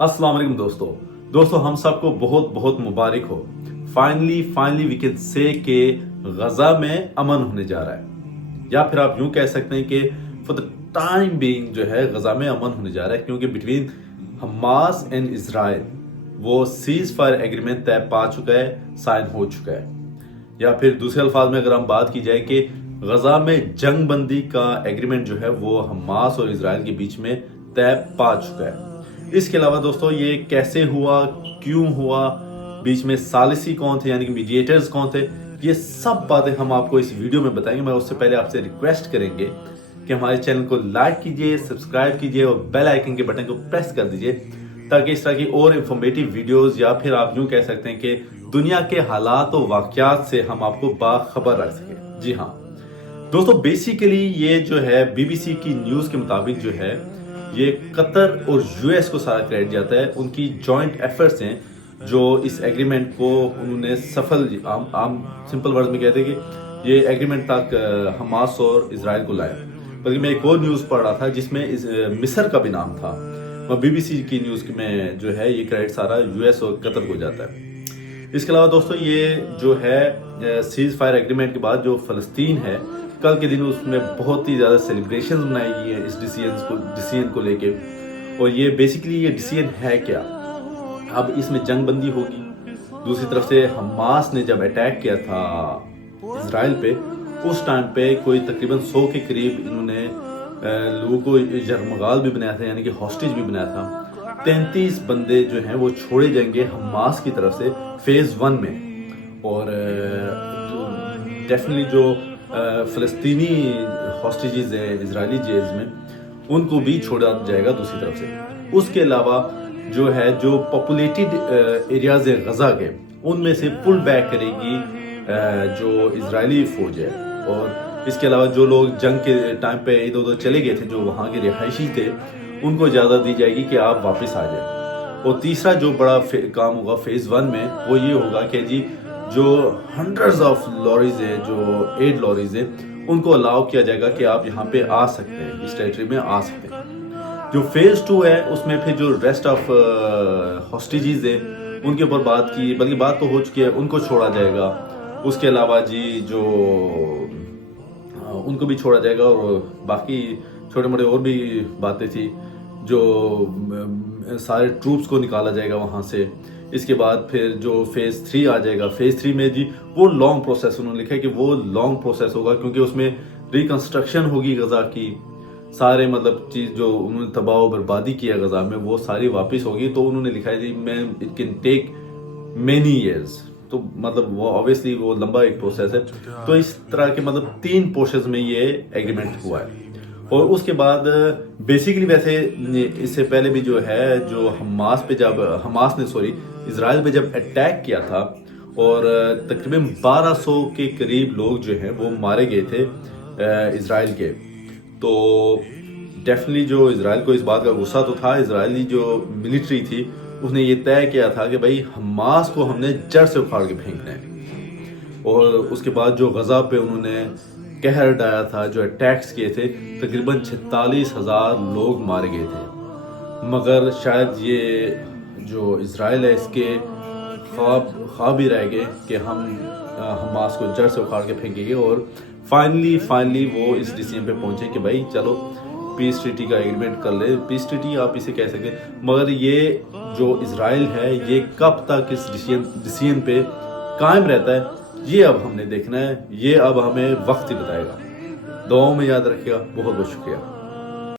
अस्सलाम वालेकुम दोस्तों हम सबको बहुत बहुत मुबारक हो। फाइनली वी कैन से कि गजा में अमन होने जा रहा है, या फिर आप यूं कह सकते हैं कि फॉर द टाइम बीइंग जो है गजा में अमन होने जा रहा है, क्योंकि बिटवीन हमास एंड इजराइल वो सीज फायर एग्रीमेंट तय पा चुका है, साइन हो चुका है। या फिर दूसरे अल्फाज में अगर हम बात की जाए कि गजा में जंग बंदी का एग्रीमेंट जो है वो हमास और इजराइल के बीच में तय पा चुका है। इसके अलावा दोस्तों ये कैसे हुआ, क्यों हुआ, बीच में सालिसी कौन थे यानी कि मीडिएटर्स कौन थे, ये सब बातें हम आपको इस वीडियो में बताएंगे। मैं उससे पहले आपसे रिक्वेस्ट करेंगे कि हमारे चैनल को लाइक कीजिए, सब्सक्राइब कीजिए और बेल आइकन के बटन को प्रेस कर दीजिए, ताकि इस तरह की और इंफॉर्मेटिव वीडियोस या फिर आप यूं कह सकते हैं कि दुनिया के हालात और वाकयात से हम आपको बाखबर रख सकें। जी हाँ दोस्तों, बेसिकली ये जो है बीबीसी की न्यूज़ के मुताबिक जो है ये कतर और यूएस को सारा क्रेडिट जाता है। उनकी जॉइंट एफर्ट्स हैं जो इस एग्रीमेंट को उन्होंने सफल, आम सिंपल वर्ड में कहते हैं कि ये एग्रीमेंट तक हमास और इजराइल को लाया। बल्कि मैं एक और न्यूज़ पढ़ रहा था जिसमें मिस्र का भी नाम था। बीबीसी की न्यूज़ में जो है ये क्रेडिट सारा यूएस और कतर को जाता है। इसके अलावा दोस्तों ये जो है सीज फायर एग्रीमेंट के बाद जो फ़लस्तीन है, कल के दिन उसमें बहुत ही ज़्यादा सेलिब्रेशंस मनाई गई है इस डिसीजन को लेके। और ये बेसिकली ये डिसीजन है क्या, अब इसमें जंग बंदी होगी। दूसरी तरफ से हमास ने जब अटैक किया था इजराइल पे, उस टाइम पे कोई तकरीबन 100 के करीब इन्होंने लोगों को जरमगाल भी बनाया था, यानी कि हॉस्टेज भी बनाया था। 33 बंदे जो हैं वो छोड़े जाएंगे हमास की तरफ से फेज़ 1 में। और डेफिनेटली जो फ़लस्तीनी हॉस्टेजेस हैं इजरायली जेल्स में, उनको भी छोड़ा जाएगा दूसरी तरफ से। उसके अलावा जो है जो पॉपुलेटेड एरियाज है गजा के, उनमें से पुल बैक करेगी जो इजरायली फौज है। और इसके अलावा जो लोग जंग के टाइम पे इधर उधर चले गए थे, जो वहाँ के रिहायशी थे, उनको ज़्यादा दी जाएगी कि आप वापस आ जाए। और तीसरा जो बड़ा काम होगा फेज़ 1 में, वो ये होगा कि जी जो हंड्रेड्स ऑफ लॉरीज है, जो एड लॉरीज है, उनको अलाउ किया जाएगा कि आप यहाँ पे आ सकते हैं, इस टेरिटरी में आ सकते हैं। जो फेज़ 2 है उसमें फिर जो रेस्ट ऑफ हॉस्टेजेस है उनके ऊपर बात की, बल्कि बात तो हो चुकी है, उनको छोड़ा जाएगा। उसके अलावा जी जो उनको भी छोड़ा जाएगा, और बाकी छोटे मोटे और भी बातें थी, जो सारे ट्रूप्स को निकाला जाएगा वहाँ से। इसके बाद फिर जो फेज़ 3 आ जाएगा, फेज़ 3 में जी वो लॉन्ग प्रोसेस, उन्होंने लिखा है कि वो लॉन्ग प्रोसेस होगा, क्योंकि उसमें रिकंस्ट्रक्शन होगी गजा की, सारे मतलब चीज़ जो उन्होंने तबाह और बर्बादी किया गजा में वो सारी वापस होगी। तो उन्होंने लिखा है जी मैं it can take many years, तो मतलब वो ऑब्वियसली वो लंबा एक प्रोसेस है। तो इस तरह के मतलब 3 पोर्शंस में ये एग्रीमेंट हुआ है। और उसके बाद बेसिकली वैसे इससे पहले भी जो है जो हमास ने इजराइल पे जब अटैक किया था, और तकरीबन 1200 के करीब लोग जो हैं वो मारे गए थे इजराइल के। तो डेफिनेटली जो इजराइल को इस बात का गुस्सा तो था, इजरायली जो मिलिट्री थी उसने ये तय किया था कि भाई हमास को हमने जड़ से उखाड़ के फेंकना है। और उसके बाद जो गजा पे उन्होंने कहर डाया था, जो अटैक्स किए थे, तकरीबन 46,000 लोग मारे गए थे। मगर शायद ये जो इजराइल है इसके ख्वाब ही रह गए कि हम हमास को जड़ से उखाड़ के फेंकेंगे। और फाइनली वो इस डिसीजन पे पहुंचे कि भाई चलो पीस ट्रीटी का एग्रीमेंट कर ले। पीस ट्रीटी आप इसे कह सकते हैं, मगर ये जो इजराइल है ये कब तक इस डिसीजन पे कायम रहता है, ये अब हमने देखना है। ये अब हमें वक्त ही बताएगा। दुआओं में याद रखिएगा। बहुत बहुत शुक्रिया।